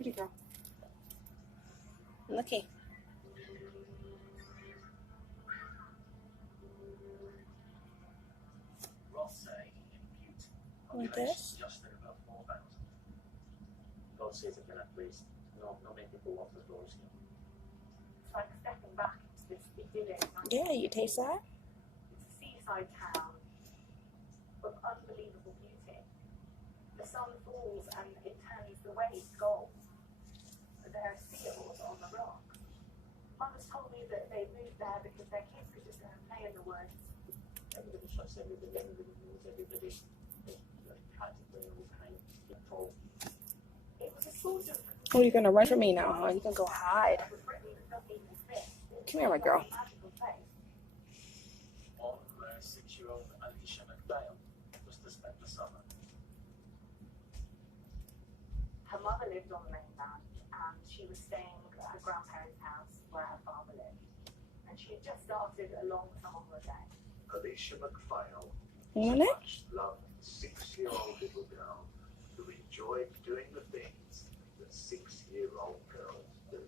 Pretty girl. Looky. Want this? Just about 4,000. God says it can at least not many people want the doors. It's like stepping back into this idyllic. Yeah, you taste that? It's a seaside town of unbelievable beauty. The sun falls and it turns the waves gold. There are seals on the rocks. Mother's told me that they moved there because their kids could just go and play in the woods. Everybody trusts everybody, everybody knows everybody. Practically all kind of control. It was a sort of. Oh, you're gonna run from me now, huh? You can go hide. Come here, my girl. On 6-year-old Alicia McDale was to spend the summer. Her mother lived on the mainland and she was staying at her grandparents' house where her father lived. And she had just started a long summer holiday. Alicia McPhail Want it? loved 6-year-old little girl who enjoyed doing the things that 6-year-old girls do.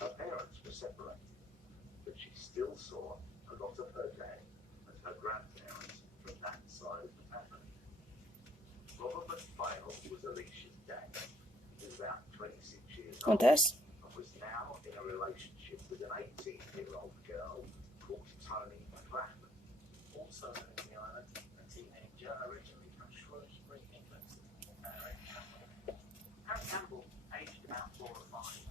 Her parents were separated, but she still saw a lot of her day as her grandparents from that side of the family. Robert McPhail was Alicia's dad. He was about 26 years old. Want this? And was now in a relationship with an 18-year-old girl called Tony McLachlan. Also living in the island, a teenager originally from Shrewsbury, England. Harry Campbell, aged about 4 or 5,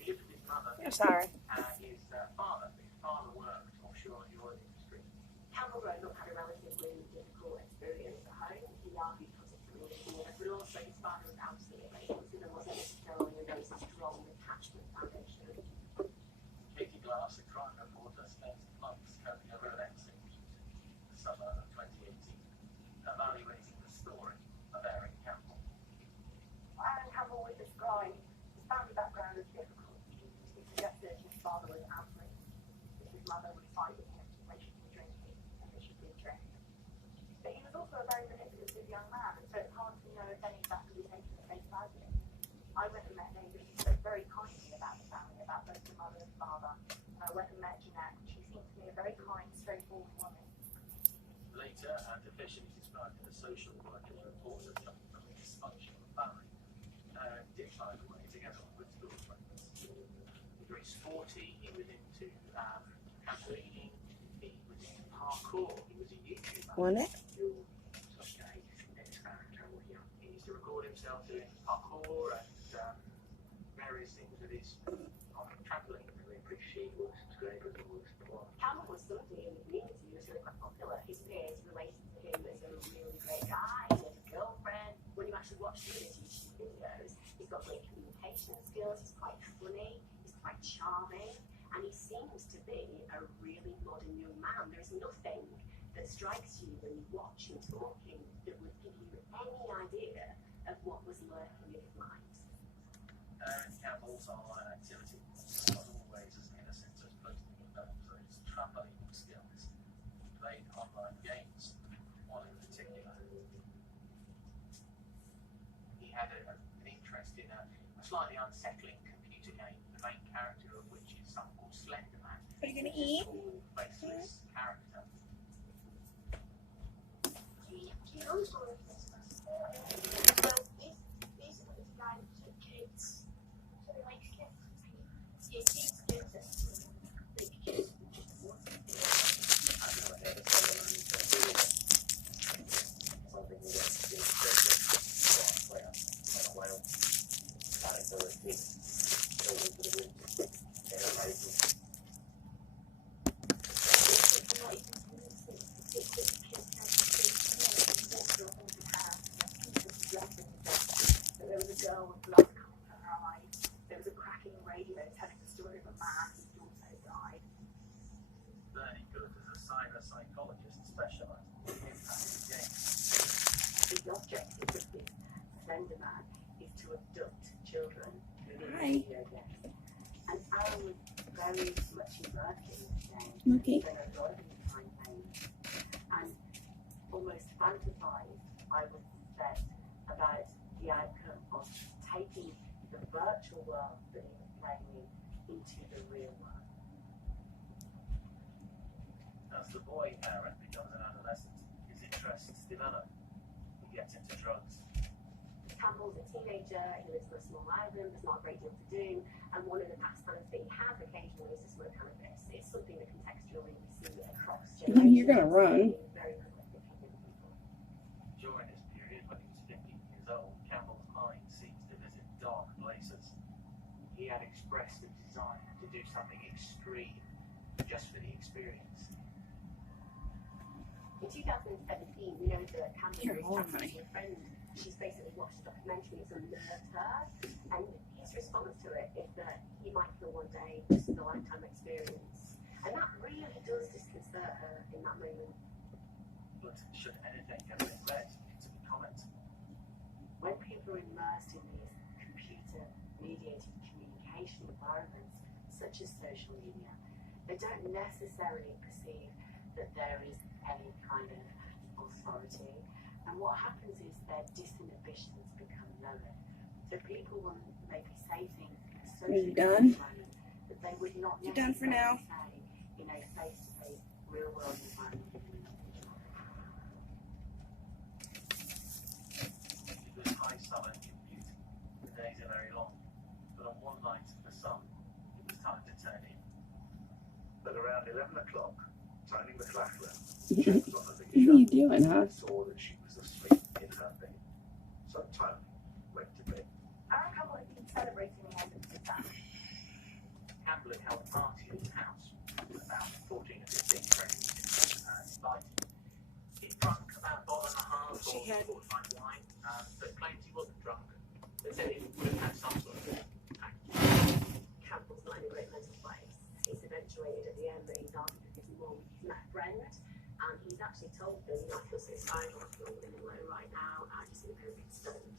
he lived with his mother I'm sorry. and his father. His father worked offshore in the oil industry. Campbell growing up had a relatively difficult experience at home. He argued constantly, but also his father was absolutely amazing, so there wasn't necessarily a very strong attachment foundation. Katie Glass, a crime reporter, spent months coping over an accident the summer of 2018, evaluating the story of Aaron Campbell. Aaron Campbell would describe his family background as difficult. He suggested his father was absent, that his mother would fight with him when she was drinking and that she did drink. But he was also a very manipulative young man, and so it's hard to know if any of that could be taken at face value. I went and met neighbours who spoke very kindly about the family, about both the mother and father. And I went and met Jeanette. She seemed to me a very kind, straightforward woman. Later, and officially described in a social worker's report as coming from a dysfunctional family, did find a way to get on with school friends. At age 40, he was into trampolining, he was into parkour, he was a YouTuber. Want it? He used to record himself doing parkour and various things with his trampoline. Really appreciate what was great with all this. Campbell was somebody in the community who was really quite popular. His peers related to him as a really great guy, he had a girlfriend. When you actually watch some of his YouTube videos, he's got great communication skills, he's quite funny, he's quite charming, and he seems to be a really modern young man. There's nothing that strikes you when you watch him talking that would give you any idea of what was lurking in his mind. Aaron Campbell's online activity was not always as innocent as posting a note for his trampoline skills. He played online games, one in particular. He had an interest in a slightly unsettling computer game, the main character of which is someone called Slenderman. Are you gonna eat? Small, faceless character. There was a girl with blood coming from her eyes. There was a cracking radio telling the story of a man whose daughter died. Bernie Good is a cyber psychologist specializing in the impact of games. The objective of this Slender Man is to abduct children through the Hi. video games. And Aaron was very much immersed in this game. Okay. Spent a lot of his time playing and almost fantasized, I would suspect, about the outcome of taking the virtual world that he was playing in into the real world. As the boy parent becomes an adolescent, his interests develop. He gets into drugs. Campbell's a teenager, he lives on a small island, there's not a great deal to do, and one of the pastimes that he has occasionally is to smoke cannabis. It's something that contextually we see across generations. You're gonna run. Very prolific young people. During this period, when he was 15 years old, Campbell's mind seems to visit dark places. He had expressed a desire to do something extreme, just for the experience. In 2017, we know that Campbell You're was chatting horrifying. to a friend. She's basically watched a documentary, it's unnerved her, and his response to it is that he might feel one day this is a lifetime experience. And that really does disconcert her in that moment. But should anything have been read into the comments? When people are immersed in these computer-mediated communication environments, such as social media, they don't necessarily perceive that there is any kind of authority. And what happens is their disinhibitions become lower. So people will maybe say things in a socially done? environment that they would not You done for now? necessarily say in a face-to-face, real-world environment. It was high summer in Butte. The days are very long. But on one night in the sun, it was time to turn in. At around 11 o'clock, Tony McLachlan What checked on the are you video doing, huh? and saw that she was asleep in her bed. So Tony went to bed. Our couple had been celebrating the end of the exam. Campbell had held a party at his house with about 14 or 15 friends and invited. He'd drunk about a bottle and a half or She had- fine wine, but claimed he wasn't drunk. They said he would have had some sort of attack. Campbell's not in a great mental place. It's eventuated at the end that he's argued with his mum. He's met a friend, and he's actually told them, I feel suicidal, I feel really low right now, I just think I'm a bit stoned.